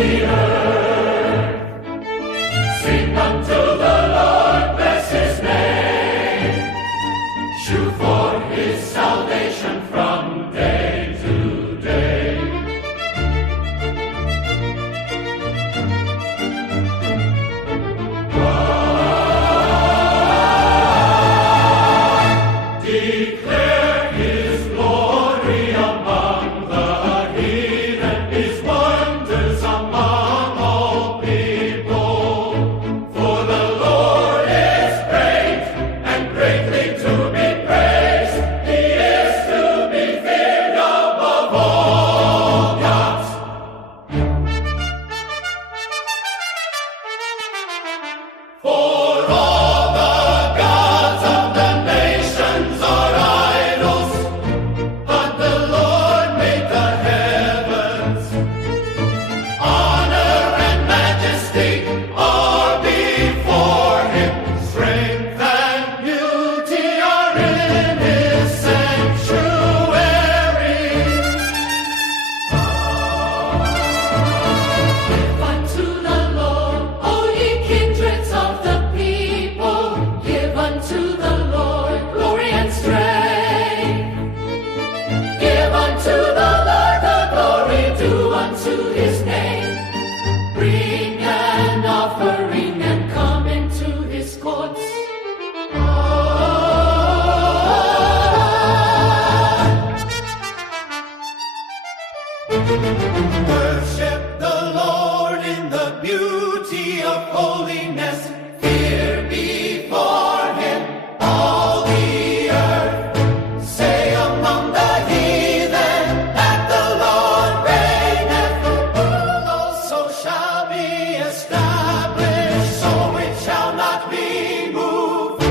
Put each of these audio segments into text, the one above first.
the earth. Sing unto the Lord, bless his name. Shew forth his salvation from day to day. Declare his glory among the heathen, his wonders among all people. For the Lord is great and greatly to be praised. He is to be feared above all gods. For all the gods of the nations are idols, but the Lord made the heavens. Honor and majesty are before him. Strength and beauty are in his sanctuary. Give unto the Lord, all ye kindreds of the people. Give unto the Lord glory and strength. Give unto the Lord the glory due unto his name. Bring an offering and come into his courts. Worship the Lord in the beauty of holiness. Fear before him all the earth. Say among the heathen that the Lord reigneth. The world also shall be established, so it shall not be moved.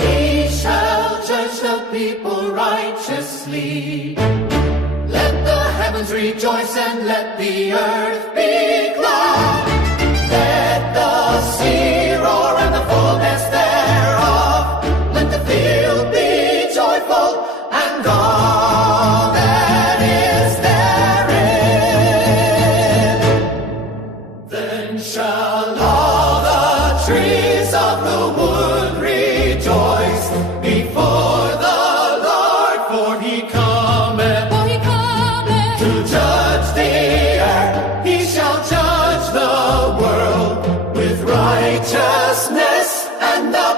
He shall judge the people righteously. Let the heavens rejoice and let the earth be glad. Let the sea roar and the fullness thereof. Let the field be joyful and all that is therein. Then shall all the trees of the wood rejoice before the Lord, for he cometh to judge the earth. He shall judge the world with righteousness and the